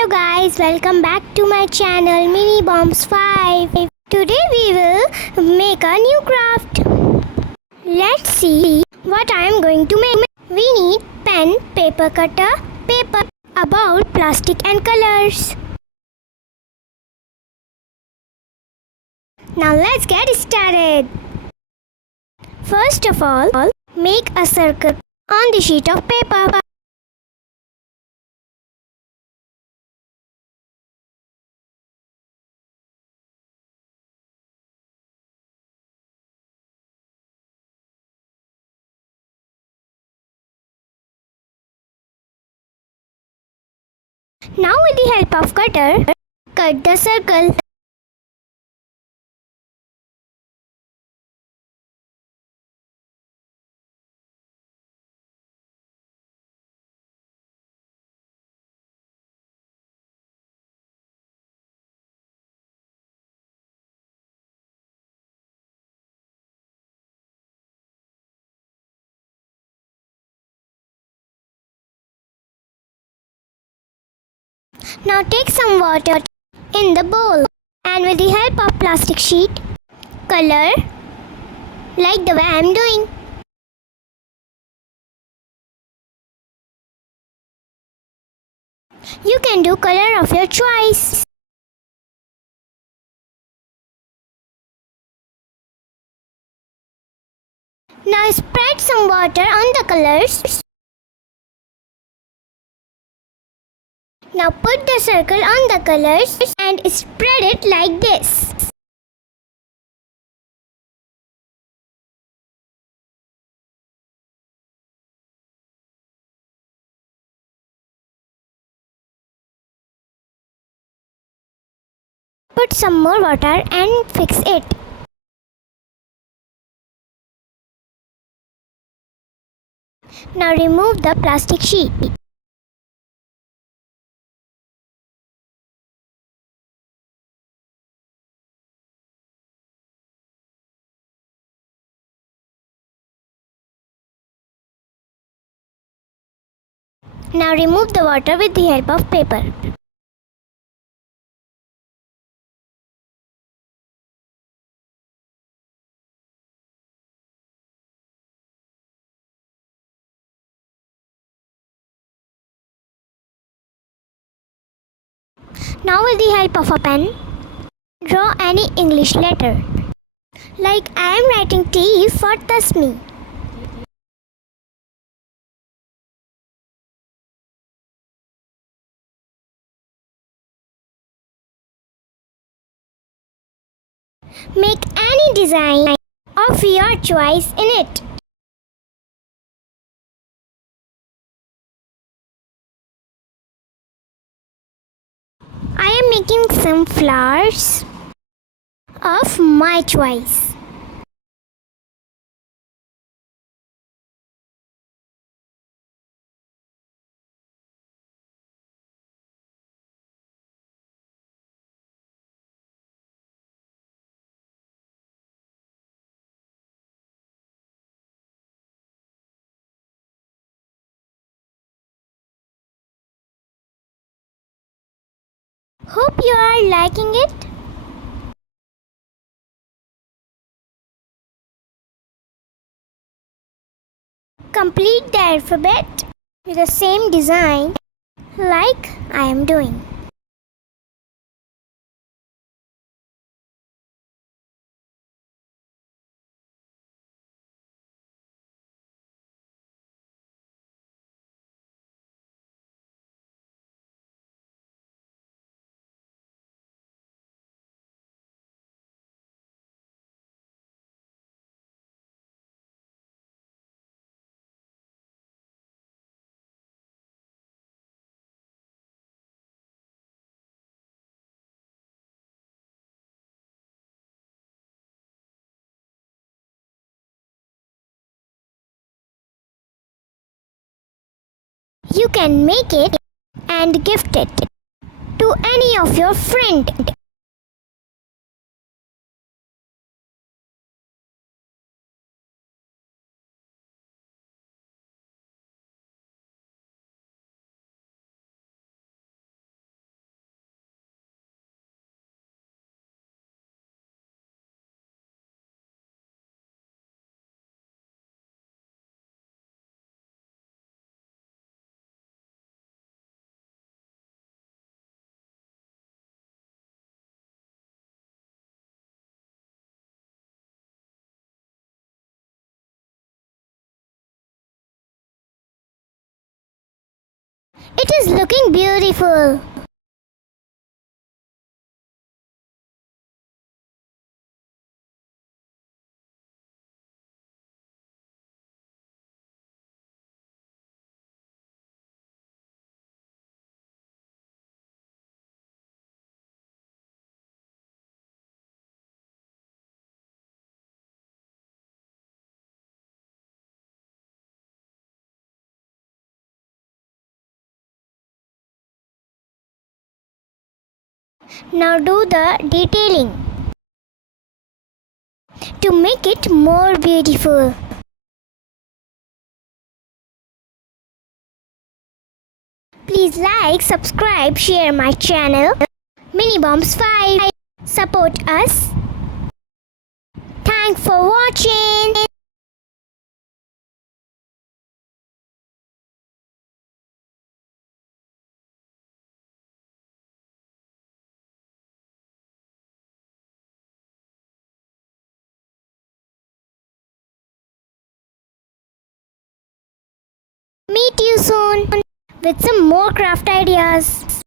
Hello guys, welcome back to my channel Mini Bombs 5. Today we will make a new craft. Let's see what I am going to make. We need pen, paper cutter, paper, about plastic and colors. Now let's get started. First of all, make a circle on the sheet of paper. Now with the help of cutter, cut the circle. Now take some water in the bowl and with the help of plastic sheet, color like the way I am doing. You can do color of your choice. Now spread some water on the colors. Now put the circle on the colors and spread it like this. Put some more water and fix it. Now remove the plastic sheet. Now remove the water with the help of paper. Now with the help of a pen, draw any English letter. Like I am writing T for Tasmi. Make any design of your choice in it. I am making some flowers of my choice. Hope you are liking it. Complete the alphabet with the same design like I am doing. You can make it and gift it to any of your friends. It is looking beautiful. Now do the detailing to make it more beautiful. Please like, subscribe, share my channel Mini Bombs 5. Support us. Thanks for watching. Meet you soon with some more craft ideas.